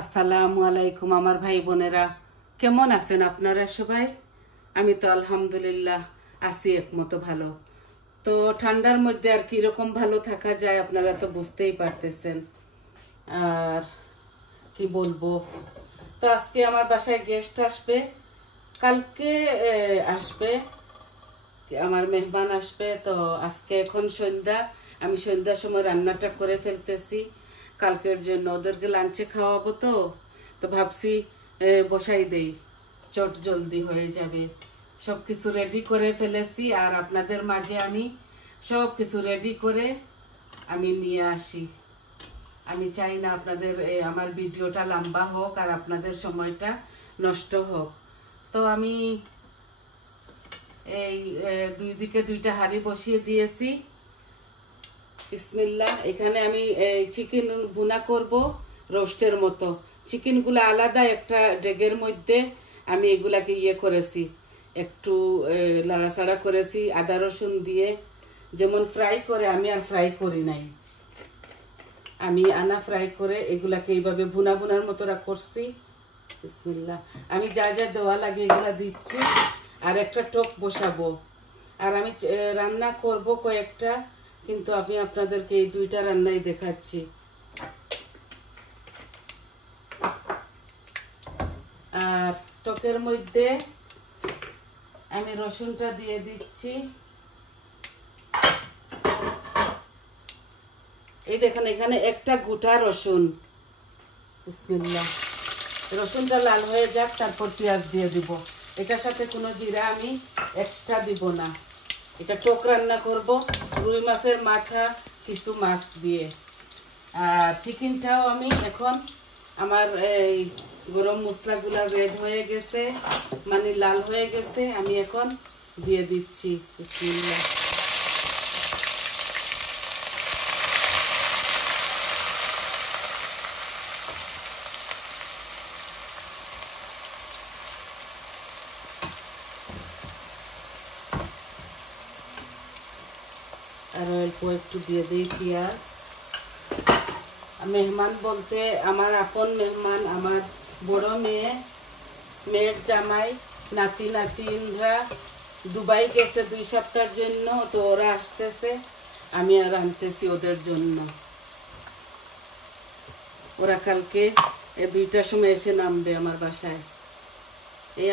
আসসালামু আলাইকুম আমার ভাই বোনেরা, কেমন আছেন আপনারা সবাই? আমি তো আলহামদুলিল্লাহ আছি একমতো ভালো। তো ঠান্ডার মধ্যে আর কিরকম ভালো থাকা যায় আপনারা তো বুঝতেই পারতেছেন। আর কি বলবো, তো আজকে আমার বাসায় গেস্ট আসবে, কালকে আসবে আমার মেহমান আসবে। তো আজকে এখন সন্ধ্যা, আমি সন্ধ্যার সময় রান্নাটা করে ফেলতেছি কালকের জন্য, ওদেরকে লাঞ্চে খাওয়াবো। তো ভাবছি বসাই দেই, চট জলদি হয়ে যাবে। সব কিছু রেডি করে ফেলেছি আর আপনাদের মাঝে আমি সব কিছু রেডি করে আমি নিয়ে আসি। আমি চাই না আপনাদের আমার ভিডিওটা লম্বা হোক আর আপনাদের সময়টা নষ্ট হোক। তো আমি এই দুই দিকে দুইটা হাঁড়ি বসিয়ে দিয়েছি। বিসমিল্লাহ। এখানে আমি চিকেন ভুনা করব রোস্টের মতো। চিকেনগুলো আলাদা একটা ডেগের মধ্যে আমি এগুলাকে করেছি, একটু লাড়াচাড়া করেছি আদা রসুন দিয়ে। যেমন ফ্রাই করে আমি আর ফ্রাই করি নাই, আমি আনা ফ্রাই করে এগুলাকে এইভাবে ভুনা ভুনার মতো করছি। বিসমিল্লাহ। আমি যা যা দেওয়া লাগে এগুলা দিচ্ছি আর একটা টক বসাবো। আর আমি রান্না করব কয়েকটা, কিন্তু আমি আপনাদেরকে এই দুইটা রান্নাই দেখাচ্ছি। আর টকের মধ্যে আমি রসুনটা দিয়ে দিচ্ছি। এই দেখেন এখানে একটা গোটা রসুন। বিসমিল্লাহ। রসুনটা লাল হয়ে যাক, তারপর পেঁয়াজ দিয়ে দিব। এটার সাথে কোনো জিরা আমি এক্সট্রা দিব না। এটা টক রান্না করব রুই মাছের মাথা কিছু মাছ দিয়ে। আর চিকেনটাও আমি এখন আমার এই গরম মশলাগুলো রেড হয়ে গেছে, মানে লাল হয়ে গেছে, আমি এখন দিয়ে দিচ্ছি। বিসমিল্লাহ। আর অল্প একটু দিয়ে দিই পেঁয়াজ। মেহমান বলতে আমার আপন মেহমান, আমার বড় মেয়ের জামাই, নাতি নাতিনরা দুবাই গেছে 2 সপ্তাহের জন্য। তো ওরা আসতেছে, আমি আর আনতেছি ওদের জন্য। ওরা কালকে 2টার সময় এসে নামবে আমার বাসায়।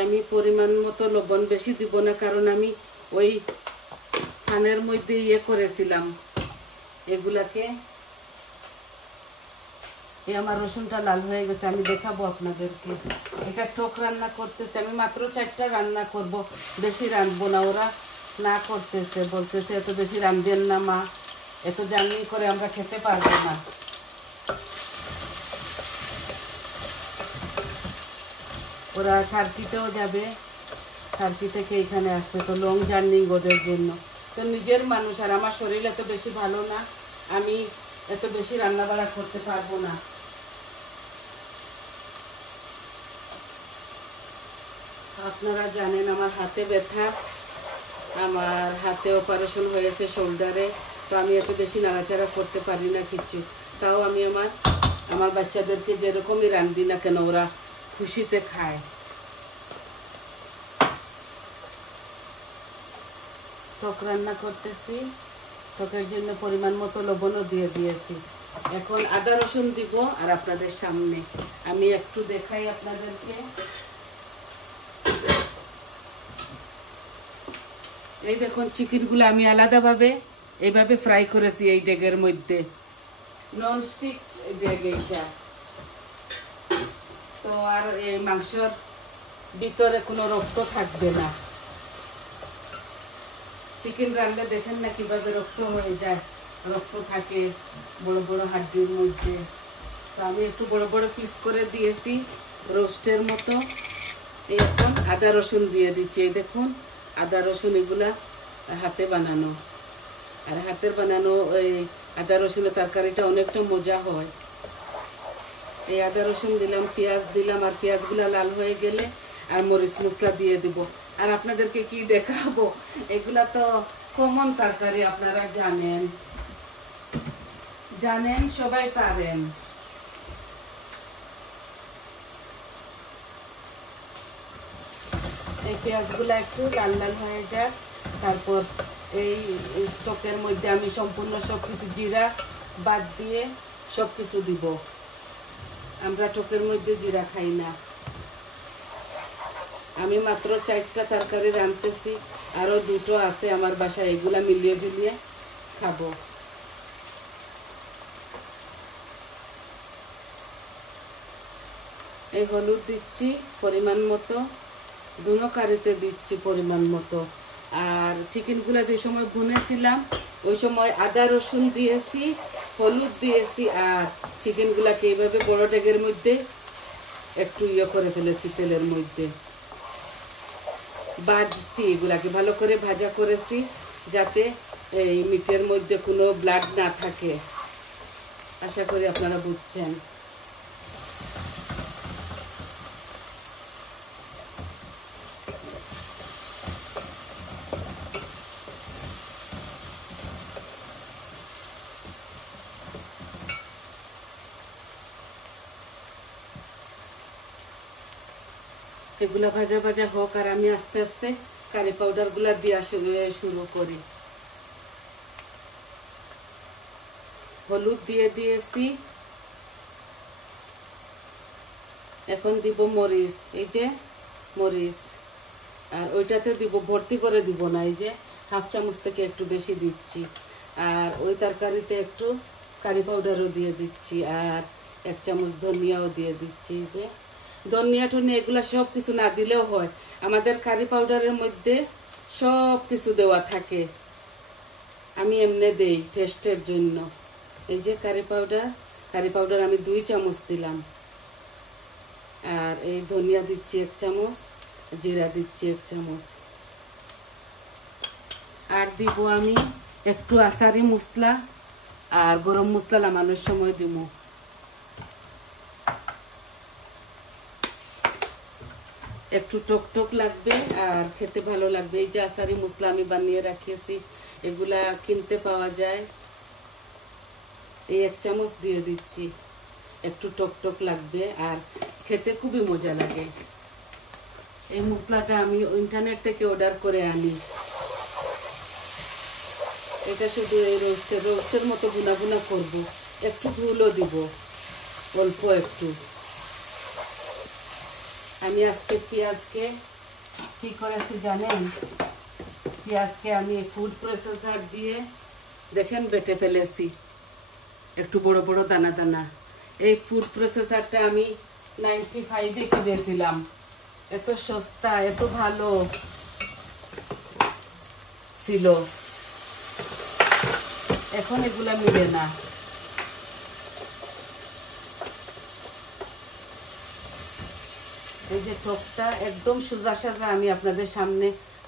আমি পরিমাণ মতো লবণ বেশি দিব না, কারণ আমি ওই খানের মধ্যে করেছিলাম এগুলাকে। আমার রসুনটা লাল হয়ে গেছে, আমি দেখাবো আপনাদেরকে। এটা টক রান্না করতেছে, আমি মাত্র 4টা রান্না করব, বেশি রাঁধবো না। ওরা না করতেছে, বলতেছে এত বেশি রাঁধবেন না মা, এত জার্নি করে আমরা খেতে পারবো না। ওরা টার্কিতেও যাবে, টার্কি থেকে এখানে আসবে, তো লং জার্নি ওদের জন্য। তো নিজের মানুষ, আর আমার শরীর এত বেশি ভালো না, আমি এত বেশি রান্না বাড়া করতে পারবো না। আপনারা জানেন আমার হাতে ব্যথা, আমার হাতে অপারেশন হয়েছে শোল্ডারে। তো আমি এত বেশি নাড়াচাড়া করতে পারি না কিছু। তাও আমি আমার বাচ্চাদেরকে যেরকমই রান্ধি না কেন, ওরা খুশিতে খায়। টক রান্না করতেছি, টকের জন্য পরিমাণ মতো লবণও দিয়ে দিয়েছি। এখন আদা রসুন দিব। আর আপনাদের সামনে আমি একটু দেখাই আপনাদেরকে। এই দেখুন চিকেনগুলো আমি আলাদাভাবে এইভাবে ফ্রাই করেছি এই ডেগের মধ্যে, ননস্টিক ডেগ এইটা। তো আর এই মাংসর ভিতরে কোনো রক্ত থাকবে না। চিকেন রান্না দেখেন না কিভাবে রক্ত হয়ে যায়, রক্ত থাকে বড় বড় হাড্ডির মধ্যে। তো আমি একটু বড় বড় পিস করে দিয়েছি রোস্টের মতো। এখন আদা রসুন দিয়ে দিচ্ছি। এই দেখুন আদা রসুন এগুলা হাতে বানানো, আর হাতের বানানো ওই আদা রসুনের তরকারিটা অনেকটা মজা হয়। এই আদা রসুন দিলাম, পেঁয়াজ দিলাম, আর পেঁয়াজগুলা লাল হয়ে গেলে আর মরিচ মশলা দিয়ে দিব। আর আপনাদেরকে কি দেখাবো, এগুলা তো কমন তরকারি, আপনারা জানেন সবাই পারেন। এই পেঁয়াজগুলো একটু লাল লাল হয়ে যাক, তারপর এই টকের মধ্যে আমি সম্পূর্ণ সব কিছু জিরা বাদ দিয়ে সব কিছু দিব। আমরা টকের মধ্যে জিরা খাই না। আমি মাত্র 4টা তরকারি রাঁধতেছি, আরও 2টো আছে আমার বাসায়, এগুলা মিলিয়ে ঝুলিয়ে খাবো। এই হলুদ দিচ্ছি পরিমাণ মতো, দুনো কারিতে দিচ্ছি পরিমাণ মতো। আর চিকেনগুলো যে সময় ভুনেছিলাম ওই সময় আদা রসুন দিয়েছি, হলুদ দিয়েছি, আর চিকেনগুলাকে এইভাবে বড় ডেগের মধ্যে একটু করে ফেলেছি, তেলের মধ্যে ভাজছি। এগুলাকে ভালো করে ভাজা করেছি যাতে এই মিটের মধ্যে কোনো ব্লাড না থাকে। আশা করি আপনারা বুঝছেন। এগুলা ভাজা ভাজা হোক, আর আমি আস্তে আস্তে কারি পাউডারগুলা দিয়ে শুরু করি। হলুদ দিয়ে দিয়েছি, এখন দিব মরিচ, এই যে মরিচ, আর ওইটাতে দিব ভর্তি করে দিব না, এই যে হাফ চামচ থেকে একটু বেশি দিচ্ছি। আর ওই তরকারিতে একটু কারি পাউডারও দিয়ে দিচ্ছি, আর 1 চামচ ধনিয়াও দিয়ে দিচ্ছি। যে ধনিয়া টনিয়া এগুলো সব কিছু না দিলেও হয়, আমাদের কারি পাউডারের মধ্যে সব কিছু দেওয়া থাকে, আমি এমনি দেই টেস্টের জন্য। এই যে কারি পাউডার আমি 2 চামচ দিলাম, আর এই ধনিয়া দিচ্ছি 1 চামচ, জিরা দিচ্ছি 1 চামচ। আর দিব আমি একটু আচারি মশলা, আর গরম মশলা নামানোর সময় দিব। একটু টক টক লাগবে আর খেতে ভালো লাগবে। এই যে আচারি মশলা আমি বানিয়ে রাখিয়েছি, এগুলা কিনতে পাওয়া যায়। এই 1 চামচ দিয়ে দিচ্ছি, একটু টক টক লাগবে আর খেতে খুবই মজা লাগে। এই মশলাটা আমি ইন্টারনেট থেকে অর্ডার করে আনি। এটা শুধু এই রোস্টের মতো গুনা গুনা করবো, একটু ঝুলও দিব অল্প একটু। আমি আজকে পেঁয়াজকে কি করেছি জানেন? পেঁয়াজকে আমি ফুড প্রসেসর দিয়ে দেখেন বেটে ফেলেছি, একটু বড় বড় দানা দানা। এই ফুড প্রসেসরটা আমি 95-এ কিনেছিলাম, এত সস্তা, এত ভালো ছিল। এখন এগুলা মিলে না। এই যে টকটা একদম সোজা সাজা আমি আপনাদের সামনে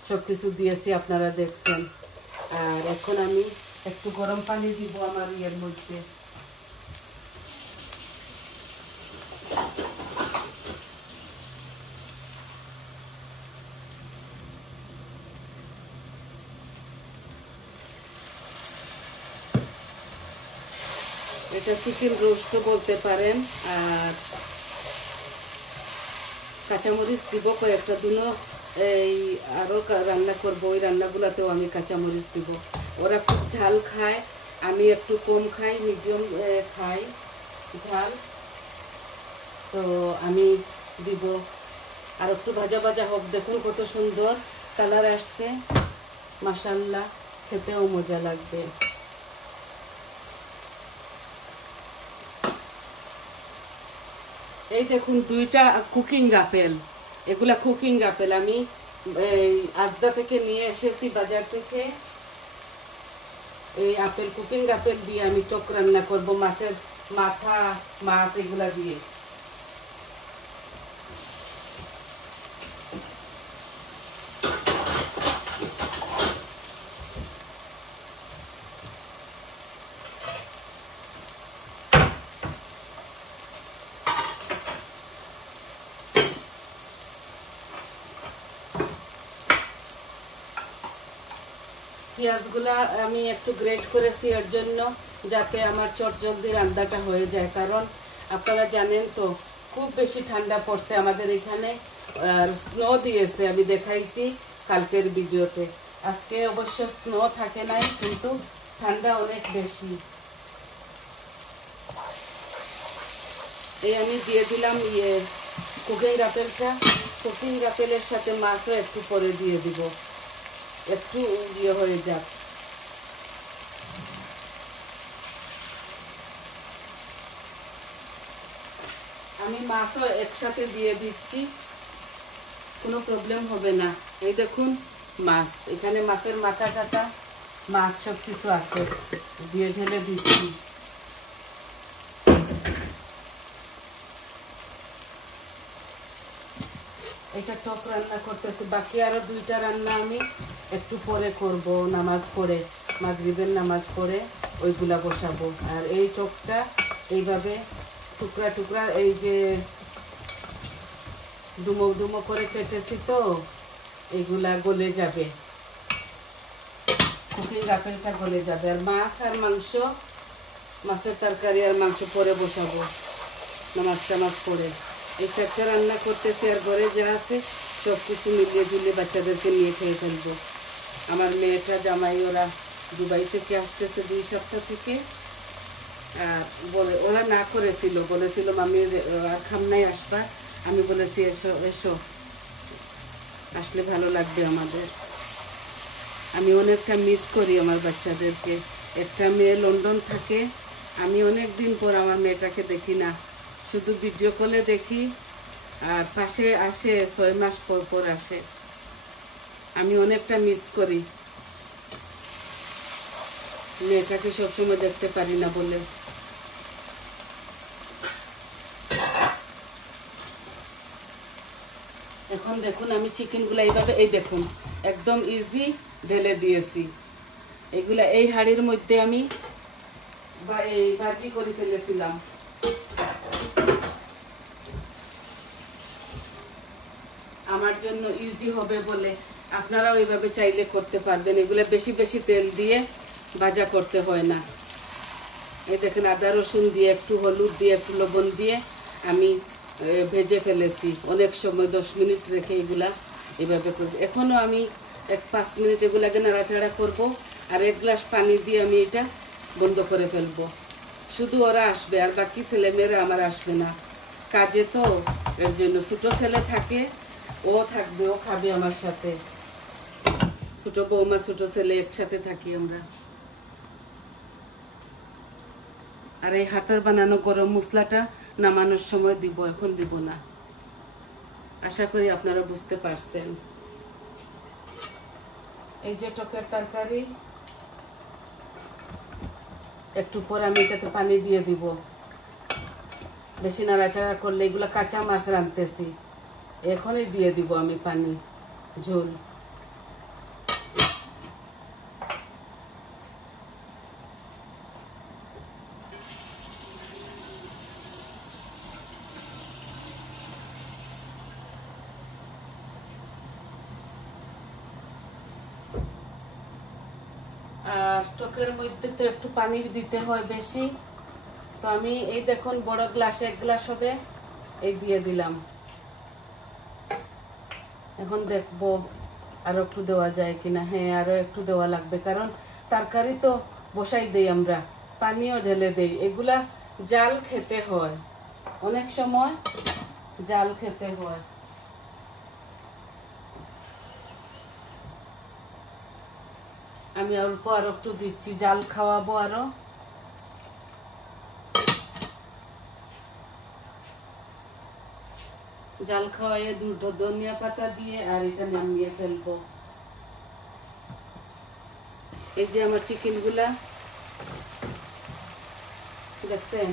সবকিছু দিয়েছি, আপনারা দেখছেন। আর এখন আমি একটু গরম পানি দিব আমার ইয়ের মধ্যে। এটা চিকেন রোস্টও বলতে পারেন। আর কাঁচামরিচ দিব কয়েকটা, দুনো এই আরও রান্না করবো, ওই রান্নাগুলোতেও আমি কাঁচামরিচ দিব। ওরা খুব ঝাল খায়, আমি একটু কম খাই, মিডিয়াম খাই ঝাল, তো আমি দিব। আর একটু ভাজা ভাজা হোক, দেখুন কত সুন্দর কালার আসছে, মাশাআল্লাহ, খেতেও মজা লাগবে। এই দেখুন 2টা কুকিং আপেল, এগুলা কুকিং আপেল আমি আজদা থেকে নিয়ে এসেছি বাজার থেকে। এই আপেল কুকিং আপেল দিয়ে আমি টক রান্না করব, মাছের মাথা, মাছ এগুলা দিয়ে। পেঁয়াজগুলা আমি একটু গ্রেট করেছি এর জন্য যাতে আমার চটজলদি রান্নাটা হয়ে যায়। কারণ আপনারা জানেন তো খুব বেশি ঠান্ডা পড়ছে আমাদের এখানে, আর স্নো দিয়েছে, আমি দেখাইছি কালকের ভিডিওতে। আজকে অবশ্য স্নো থাকে নাই, কিন্তু ঠান্ডা অনেক বেশি। এই আমি দিয়ে দিলাম কুকিং আপেলটা। কুকিং আপেলের সাথে মাছও একটু পরে দিয়ে দিব, একটু হয়ে যাক। আমি মাছও একসাথে দিয়ে দিচ্ছি, কোনো প্রবলেম হবে না। এই দেখুন মাছ, এখানে মাছের মাথা টাটা মাছ সব কিছু আছে, দিয়ে ঢেলে দিচ্ছি। এটা টক রান্না করতেছি, বাকি আরো 2টা রান্না আমি একটু পরে করব, নামাজ পড়ে, মাগরিবের নামাজ পড়ে ওইগুলা বসাবো। আর এই টকটা এইভাবে টুকরা টুকরা এই যে ডুমো ডুমো করে কেটেছি, তো এইগুলা গলে যাবে, কুকিং আপেলটা গলে যাবে। আর মাছ আর মাংস, মাছের তরকারি আর মাংস পরে বসাবো নামাজ টামাজ পড়ে। এই 4টা রান্না করতেছি, আর ঘরে যা আছে সব কিছু মিলিয়ে ঝুলিয়ে বাচ্চাদেরকে নিয়ে খেয়ে ফেলবো। আমার মেয়েটা জামাই ওরা দুবাই থেকে আসতেছে 2 সপ্তাহ থেকে। আর ওরা না করেছিল, বলেছিল মামি আর খামনাই আসবা। আমি বলেছি এসো এসো, আসলে ভালো লাগবে আমাদের। আমি অনেকটা মিস করি আমার বাচ্চাদেরকে। একটা মেয়ে লন্ডন থাকে, আমি অনেক দিন পর আমার মেয়েটাকে দেখি না, শুধু ভিডিও কলে দেখি। আর পাশে আসে 6 মাস পর পর আসে, আমি অনেকটা মিস করি মেয়েটাকে, সবসময় দেখতে পারি না বলে। এখন দেখুন আমি চিকেনগুলো এইভাবে, এই দেখুন একদম ইজি ঢেলে দিয়েছি। এগুলা এই হাঁড়ির মধ্যে আমি এই ভাজি করে ফেলেছিলাম। আমার জন্য ইজি হবে বলে, আপনারা ওইভাবে চাইলে করতে পারবেন। এগুলো বেশি বেশি তেল দিয়ে ভাজা করতে হয় না। এই দেখেন আদা রসুন দিয়ে, একটু হলুদ দিয়ে, একটু লবণ দিয়ে আমি ভেজে ফেলেছি। অনেক সময় 10 মিনিট রেখে এগুলা এভাবে করবো। এখনও আমি 5 মিনিট এগুলাকে নাড়াচাড়া করব। আর 1 গ্লাস পানি দিয়ে আমি এটা বন্ধ করে ফেলবো। শুধু ওরা আসবে, আর বাকি ছেলেমেয়েরা আমার আসবে না, কাজে তো, এর জন্য। ছোটো ছেলে থাকে, ও থাকবে, ও খাবে আমার সাথে। ছোটো বৌমা ছোটো ছেলে একসাথে থাকি আমরা। আর এই হাতের বানানো গরম মশলাটা নামানোর সময় দিব, এখন দিব না। আশা করি আপনারা বুঝতে পারছেন। এই যে টকের তরকারি, একটু পর আমি এটাতে পানি দিয়ে দিব। বেশি নাড়াচাড়া করলে, এগুলো কাঁচা মাছ রাঁধতেছি, এখনই দিয়ে দিব আমি পানি, ঝোল। আর টকের মধ্যে তো একটু পানি দিতে হয় বেশি, তো আমি এই দেখুন বড় গ্লাসে 1 গ্লাস হবে, এই দিয়ে দিলাম। এখন দেখবো আরো একটু দেওয়া যায় কিনা। হ্যাঁ, আরো একটু দেওয়া লাগবে, কারণ তরকারি তো বসাই দেই আমরা, পানিও ঢেলে দেই। এগুলা জাল খেতে হয়, অনেক সময় জাল খেতে হয়। আমি অল্প আরো একটু দিচ্ছি, জাল খাওয়াবো আরো। জাল খাওয়াইয়ে ধনিয়া পাতা দিয়ে আর এটা নামিয়ে ফেলবো। এই যে আমার চিকেনগুলা দেখছেন,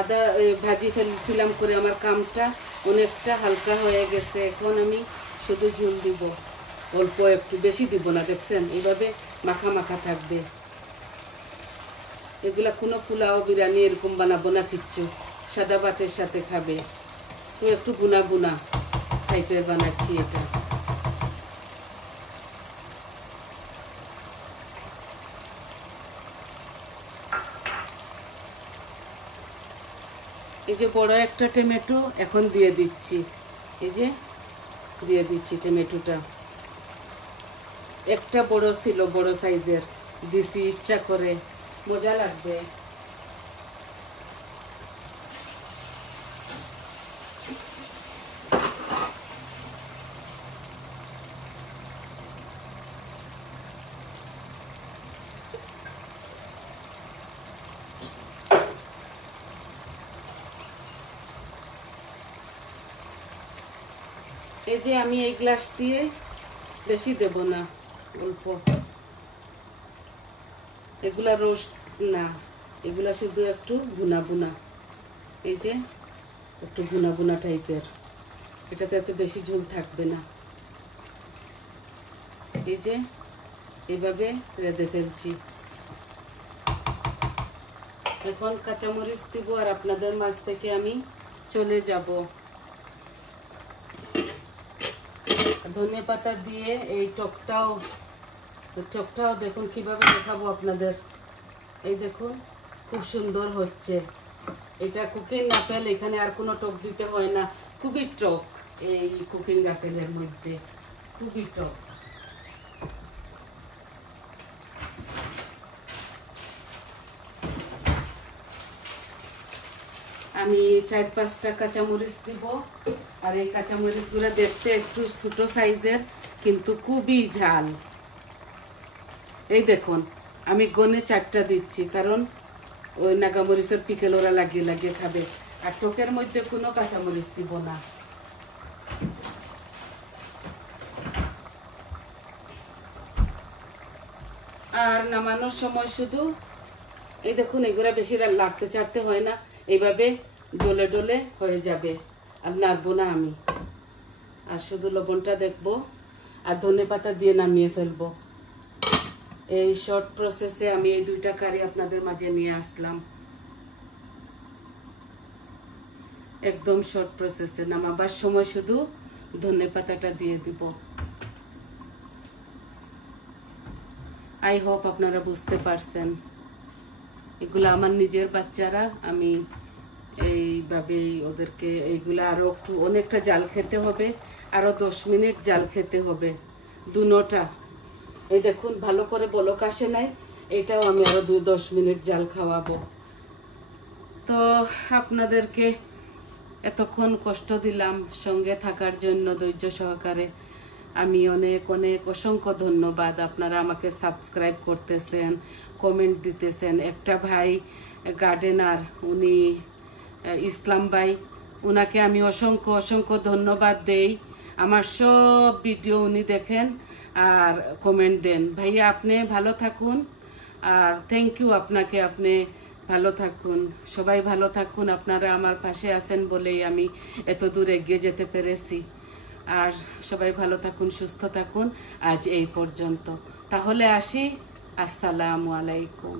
আদা ভাজি ফেলেছিলাম করে আমার কামটা অনেকটা হালকা হয়ে গেছে। এখন আমি শুধু ঝোল দিব, অল্প একটু, বেশি দিব না। দেখছেন এইভাবে মাখা মাখা থাকবে। এগুলা কোনো পোলাও বিরিয়ানি এরকম বানাবো না কিচ্ছু, সাদা ভাতের সাথে খাবে, তো একটু বুনা বুনা টাইপের বানাচ্ছি এটা। এই যে বড় একটা টমেটো এখন দিয়ে দিচ্ছি, এই যে দিয়ে দিচ্ছি টমেটোটা। একটা বড় ছিল, বড় সাইজের, দিছি ইচ্ছা করে, মজা লাগবে। এই যে আমি এই গ্লাস দিয়ে বেশি দেব না, অল্প। এগুলা রোস্ট না, এগুলা শুধু একটু ভুনা ভুনা, এই যে একটু ভুনা ভুনা টাইপের, এটাতে এত বেশি ঝোল থাকবে না। এই যে এইভাবে রেঁধে ফেলছি। এখন কাঁচামরিচ দিব আর আপনাদের মাঝ থেকে আমি চলে যাব। ধনে পাতা দিয়ে এই টকটাও দেখুন কিভাবে দেখাবো আপনাদের। এই দেখুন খুব সুন্দর হচ্ছে। এটা কুকিং আপেল, এখানে আর কোনো টক দিতে হয় না, খুবই টক এই কুকিং আপেলের মধ্যে, খুবই টক। আমি 4-5টা কাঁচামরিচ দিব। আর এই কাঁচামরিচগুলো দেখতে একটু ছোট সাইজের, কিন্তু খুবই ঝাল। এই দেখুন আমি গনে 4টা দিচ্ছি, কারণ ওই নাগামরিচের পিকেল ওরা লাগিয়ে লাগিয়ে খাবে। আর টকের মধ্যে কোনো কাঁচামরিচ দিব না। আর নামানোর সময় শুধু এই দেখুন, এগুলা বেশি লাড়তে চাড়তে হয় না, এইভাবে ডলে ডলে হয়ে যাবে। আর নাড়বো না আমি, আর শুধু লবণটা দেখবো আর ধনে পাতা দিয়ে নামিয়ে ফেলবো। এই শর্ট প্রসেসে আমি এই 2টা কারি আপনাদের মাঝে নিয়ে আসলাম, একদম শর্ট প্রসেসে। নামাবার সময় শুধু ধনে পাতাটা দিয়ে দিব। আই হোপ আপনারা বুঝতে পারছেন। এগুলো আমার নিজের বাচ্চারা, আমি এইভাবেই ওদেরকে, এইগুলা আরো অনেকটা জাল খেতে হবে, আরো 10 মিনিট জাল খেতে হবে দুনোটা। এই দেখুন ভালো করে বলক আসে নাই, এটাও আমি আরো 10 মিনিট জাল খাওয়াবো। তো আপনাদেরকে এতক্ষণ কষ্ট দিলাম সঙ্গে থাকার জন্য, ধৈর্য সহকারে আমি অনেক অনেক অসংখ্য ধন্যবাদ। আপনারা আমাকে সাবস্ক্রাইব করতেছেন, কমেন্ট দিতেছেন। একটা ভাই গার্ডেনার, উনি ইসলাম ভাই, উনাকে আমি অসংখ্য অসংখ্য ধন্যবাদ দেই। আমার সব ভিডিও উনি দেখেন আর কমেন্ট দেন। ভাইয়া আপনি ভালো থাকুন, আর থ্যাংক ইউ আপনাকে, আপনি ভালো থাকুন, সবাই ভালো থাকুন। আপনারা আমার পাশে আছেন বলেই আমি এত দূর এগিয়ে যেতে পেরেছি। আর সবাই ভালো থাকুন, সুস্থ থাকুন। আজ এই পর্যন্ত, তাহলে আসি। আসসালামু আলাইকুম।